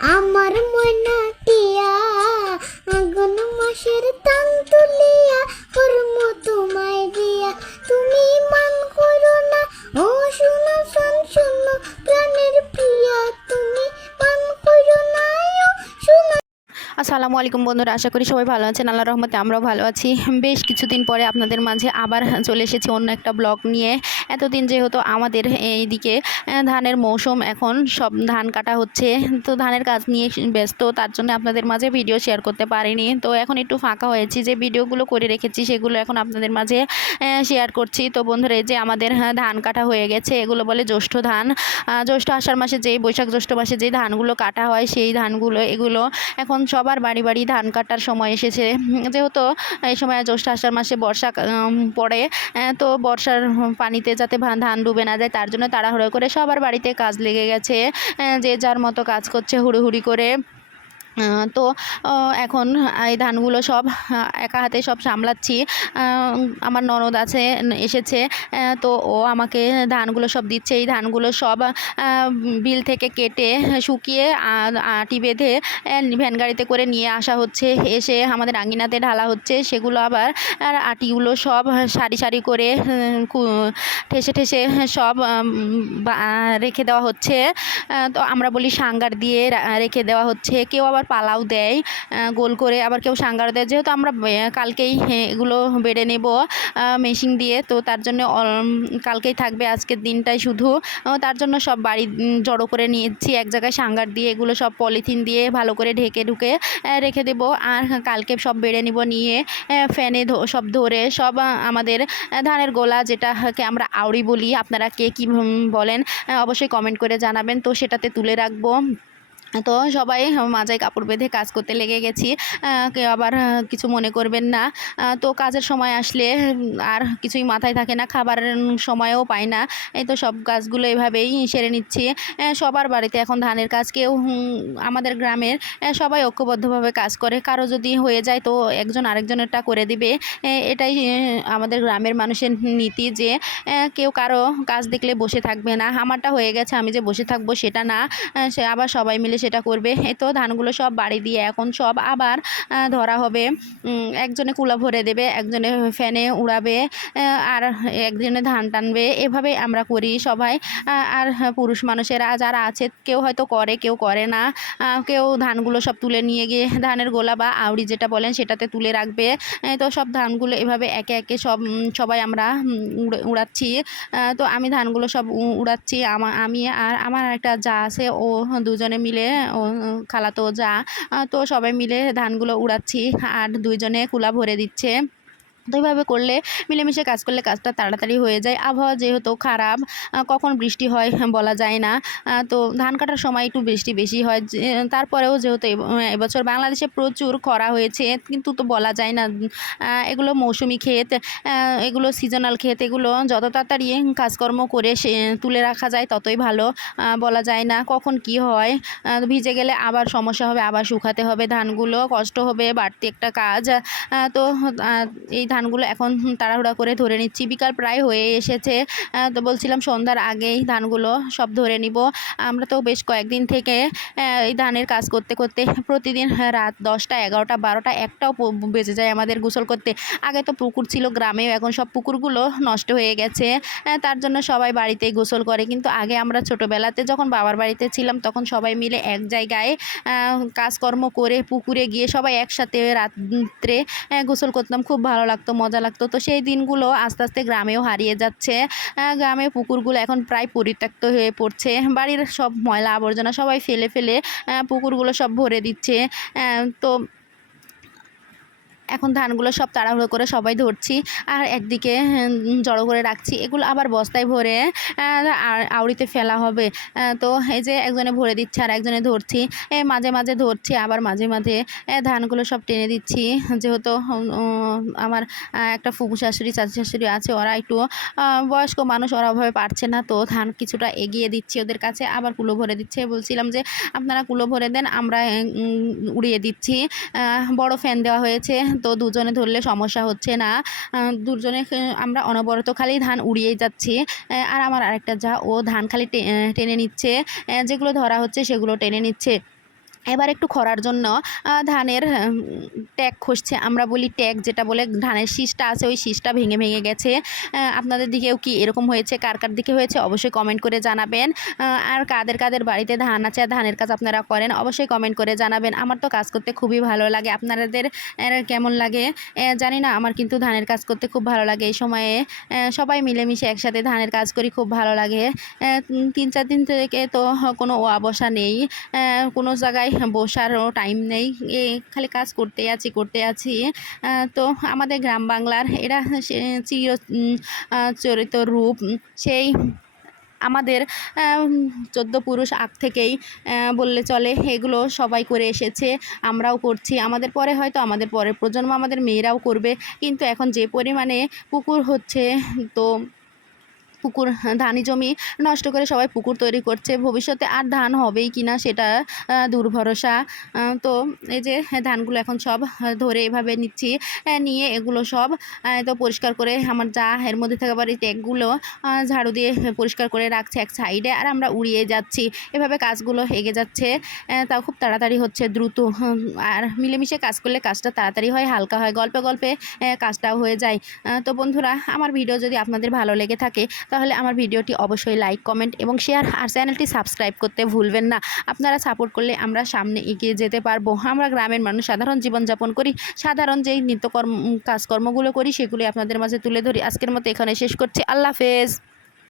আমার ময়না টিয়া আগুন মাসের তান তুলিয়া করম তোমায় দিয়া, তুমি মান করো না ও শোনো শোন শোনো প্রাণের প্রিয়া, তুমি মান করো না ও শোনো। আসসালামু আলাইকুম বন্ধুরা, আশা করি সবাই ভালো আছেন। আল্লাহর রহমতে আমরাও ভালো আছি। বেশ কিছুদিন পরে আপনাদের মাঝে আবার চলে এসেছি অন্য একটা ব্লগ নিয়ে। এতদিন যেহেতু আমাদের এইদিকে ধানের মৌসুম, এখন সব ধান কাটা হচ্ছে, তো ধানের কাজ নিয়ে ব্যস্ত, তার জন্য আপনাদের মাঝে ভিডিও শেয়ার করতে পারিনি। তো এখন একটু ফাঁকা হয়েছি, যে ভিডিওগুলো করে রেখেছি সেগুলো এখন আপনাদের মাঝে শেয়ার করছি। তো বন্ধুরা, এই যে আমাদের ধান কাটা হয়ে গেছে, এগুলো বলে জ্যৈষ্ঠ ধান। জ্যৈষ্ঠ আষাঢ় মাসে, যেই বৈশাখ জ্যৈষ্ঠ মাসে যে ধানগুলো কাটা হয়, সেই ধানগুলো এগুলো এখন সবার বাড়ি বাড়ি ধান কাটার সময় এসেছে। যেহেতু এই সময় জ্যৈষ্ঠ আষাঢ় মাসে বর্ষা পড়ে, তো বর্ষার পানিতে যাতে ধান ডুবে না যায়, তার জন্য তাড়াহুড়ো করে সবার বাড়িতে কাজ লেগে গেছে। যে যার মতো কাজ করছে হুড়োহুড়ি করে। তো এখন এই ধানগুলো সব একা হাতে সব সামলাচ্ছি। আমার ননদ এসেছে, তো ও আমাকে ধানগুলো সব দিচ্ছে। এই ধানগুলো সব বিল থেকে কেটে শুকিয়ে আটি বেঁধে ভ্যান গাড়িতে করে নিয়ে আসা হচ্ছে, এসে আমাদের আঙিনাতে ঢালা হচ্ছে। সেগুলো আবার আটিগুলো সব সারি সারি করে ঠেসে ঠেসে সব রেখে দেওয়া হচ্ছে। তো আমরা বলি সাঙ্গার দিয়ে রেখে দেওয়া হচ্ছে। কেউ আবার পালাও দেয় গোল করে, আবার কেউ সাঙ্গার দেয়। যেহেতু আমরা কালকেই এগুলো বেড়ে নেব মেশিন দিয়ে, তো তার জন্য কালকেই থাকবে আজকের দিনটাই শুধু। তার জন্য সব বাড়ি জড়ো করে নিয়েছি এক জায়গায় সাঙ্গার দিয়ে। এগুলো সব পলিথিন দিয়ে ভালো করে ঢেকে ঢুকে রেখে দেব, আর কালকে সব বেড়ে নিব, নিয়ে ফ্যানে সব ধরে সব আমাদের ধানের গোলা, যেটাকে আমরা আউড়ি বলি, আপনারা কে কী বলেন অবশ্যই কমেন্ট করে জানাবেন। তো সেটাতে তুলে রাখবো। তো সবাই মাজায় কাপড় বেঁধে কাজ করতে লেগে গেছি। কেউ আবার কিছু মনে করবেন না। তো কাজের সময় আসলে আর কিছুই মাথায় থাকে না, খাবারের সময়ও পাই না। এই তো সব কাজগুলো এভাবেই সেরে নিচ্ছি। সবার বাড়িতে এখন ধানের কাজ, কেউ আমাদের গ্রামের সবাই ঐক্যবদ্ধভাবে কাজ করে। কারো যদি হয়ে যায় তো একজন আরেকজনেরটা করে দিবে। এটাই আমাদের গ্রামের মানুষের নীতি, যে কেউ কারো কাজ দেখলে বসে থাকবে না। আমারটা হয়ে গেছে, আমি যে বসে থাকবো সেটা না, সে আবার সবাই মিলে সেটা করবে। এই তো ধানগুলো সব বাড়ি দিয়ে এখন সব আবার ধরা হবে। একজনে কুলা ভরে দেবে, একজনে ফ্যানে উড়াবে, আর একজনে ধান টানবে। এভাবে আমরা করি সবাই। আর পুরুষ মানুষেরা যারা আছে, কেউ হয়তো করে, কেউ করে না। কেউ ধানগুলো সব তুলে নিয়ে গিয়ে ধানের গোলা বা আউড়ি যেটা বলেন সেটাতে তুলে রাখবে। তো সব ধানগুলো এভাবে একে একে সবাই আমরা উড়াচ্ছি। তো আমি ধানগুলো সব উড়াচ্ছি। আমি আর আমার একটা যা আছে, ও দুজনে মিলে, ও খালাতো যা, তো সবাই মিলে ধানগুলো উড়াচ্ছি, আর দুইজনে কুলা ভরে দিচ্ছে। তো এইভাবে করলে, মিলেমিশে কাজ করলে কাজটা তাড়াতাড়ি হয়ে যায়। আবহাওয়া যেহেতু খারাপ, কখন বৃষ্টি হয় বলা যায় না। তো ধান কাটার সময় একটু বৃষ্টি বেশি হয়, তারপরেও যেহেতু এবছর বাংলাদেশে প্রচুর খরা হয়েছে, কিন্তু তো বলা যায় না। এগুলো মৌসুমি ক্ষেত, এগুলো সিজনাল ক্ষেত, এগুলো যত তাড়াতাড়ি কাজকর্ম করে তুলে রাখা যায় ততই ভালো। বলা যায় না কখন কি হয়। ভিজে গেলে আবার সমস্যা হবে, আবার শুকাতে হবে ধানগুলো, কষ্ট হবে, বাড়তি একটা কাজ। তো এই ধানগুলো এখন তাড়াহুড়া করে ধরে নিচ্ছি। বিকাল প্রায় হয়ে এসেছে। তো বলছিলাম সন্ধ্যার আগেই ধানগুলো সব ধরে নিব। আমরা তো বেশ কয়েকদিন থেকে এই ধানের কাজ করতে করতে প্রতিদিন রাত 10টা 11টা 12টা 1টাও বেজে যায় আমাদের গোসল করতে। আগে তো পুকুর ছিল গ্রামেও, এখন সব পুকুরগুলো নষ্ট হয়ে গেছে। তার জন্য সবাই বাড়িতেই গোসল করে। কিন্তু আগে আমরা ছোটোবেলাতে যখন বাবার বাড়িতে ছিলাম, তখন সবাই মিলে এক জায়গায় কাজকর্ম করে পুকুরে গিয়ে সবাই একসাথে রাত্রে গোসল করতাম। খুব ভালো লাগতো, মজা লাগতো। তো সেই দিনগুলো আস্তে আস্তে গ্রামেও হারিয়ে যাচ্ছে। গ্রামে পুকুরগুলো এখন প্রায় পরিত্যক্ত হয়ে পড়ছে। বাড়ির সব ময়লা আবর্জনা সবাই ফেলে ফেলে পুকুরগুলো সব ভরে দিচ্ছে। তো এখন ধানগুলো সব তাড়াহুড়ো করে সবাই ধরছি, আর একদিকে জড়ো করে রাখছি। এগুলো আবার বস্তায় ভরে আউড়িতে ফেলা হবে। তো এই যে একজনে ভরে দিচ্ছে আর একজনে ধরছি। মাঝে মাঝে ধরছি, আবার মাঝে মাঝে ধানগুলো সব টেনে দিচ্ছি। যেহেতু আমার একটা ফুফু শাশুড়ি, চাচি শাশুড়ি আছে, ওরা একটু বয়স্ক মানুষ, ওরা ওভাবে পারছে না। তো ধান কিছুটা এগিয়ে দিচ্ছি ওদের কাছে, আবার কুলো ভরে দিচ্ছে। বলছিলাম যে আপনারা কুলো ভরে দেন, আমরা উড়িয়ে দিচ্ছি। বড় ফ্যান দেওয়া হয়েছে, তো দুজনে ধরলে সমস্যা হচ্ছে না। দুজনে আমরা অনবরত খালি ধান উড়িয়েই যাচ্ছি। আর আমার আরেকটা যা, ও ধান খালি টেনে নিচ্ছে, যেগুলো ধরা হচ্ছে সেগুলো টেনে নিচ্ছে। এবার একটু খরার জন্য ধানের ট্যাগ খসছে, আমরা বলি ট্যাগ, যেটা বলে ধানের শীষটা আছে ওই শীষটা ভেঙে ভেঙে গেছে। আপনাদের দিকেও কি এরকম হয়েছে, কার কার দিকে হয়েছে অবশ্যই কমেন্ট করে জানাবেন। আর কাদের কাদের বাড়িতে ধান আছে আর ধানের কাজ আপনারা করেন অবশ্যই কমেন্ট করে জানাবেন। আমার তো কাজ করতে খুবই ভালো লাগে, আপনাদের কেমন লাগে জানি না। আমার কিন্তু ধানের কাজ করতে খুব ভালো লাগে। এই সময়ে সবাই মিলেমিশে একসাথে ধানের কাজ করি, খুব ভালো লাগে। 3-4 দিন থেকে তো কোনো বসা নেই, কোনো জায়গায় বসারও টাইম নেই, খালি কাজ করতে আছি। তো আমাদের গ্রাম বাংলার এরা চরিত রূপ, সেই আমাদের 14 পুরুষ আগ থেকেই বললে চলে, এগুলো সবাই করে এসেছে, আমরাও করছি। আমাদের পরে হয়তো আমাদের পরের প্রজন্ম আমাদের মেয়েরাও করবে, কিন্তু এখন যে পরিমাণে পুকুর হচ্ছে, তো পুকুর ধানি জমি নষ্ট করে সবাই পুকুর তৈরি করছে, ভবিষ্যতে আর ধান হবেই কি না সেটা দুর্ভরসা। তো এই যে ধানগুলো এখন সব ধরে এভাবে নিচ্ছি, নিয়ে এগুলো সব তো পরিষ্কার করে আমার যা এর মধ্যে থাকা বাড়ি ট্যাগগুলো ঝাড়ু দিয়ে পরিষ্কার করে রাখছে এক সাইডে, আর আমরা উড়িয়ে যাচ্ছি। এভাবে কাজগুলো এগিয়ে যাচ্ছে, তাও খুব তাড়াতাড়ি হচ্ছে, দ্রুত। আর মিলেমিশে কাজ করলে কাজটা তাড়াতাড়ি হয়, হালকা হয়, গল্পে গল্পে কাজটাও হয়ে যায়। তো বন্ধুরা, আমার ভিডিও যদি আপনাদের ভালো লেগে থাকে তাহলে আমার ভিডিওটি অবশ্যই লাইক, কমেন্ট এবং শেয়ার, আর চ্যানেলটি সাবস্ক্রাইব করতে ভুলবেন না। আপনারা সাপোর্ট করলে আমরা সামনে এগিয়ে যেতে পারবো। আমরা গ্রামের মানুষ, সাধারণ জীবনযাপন করি, সাধারণ যেই কাজকর্মগুলো করি সেগুলি আপনাদের মাঝে তুলে ধরি। আজকের মতো এখানে শেষ করছি। আল্লাহ হাফেজ।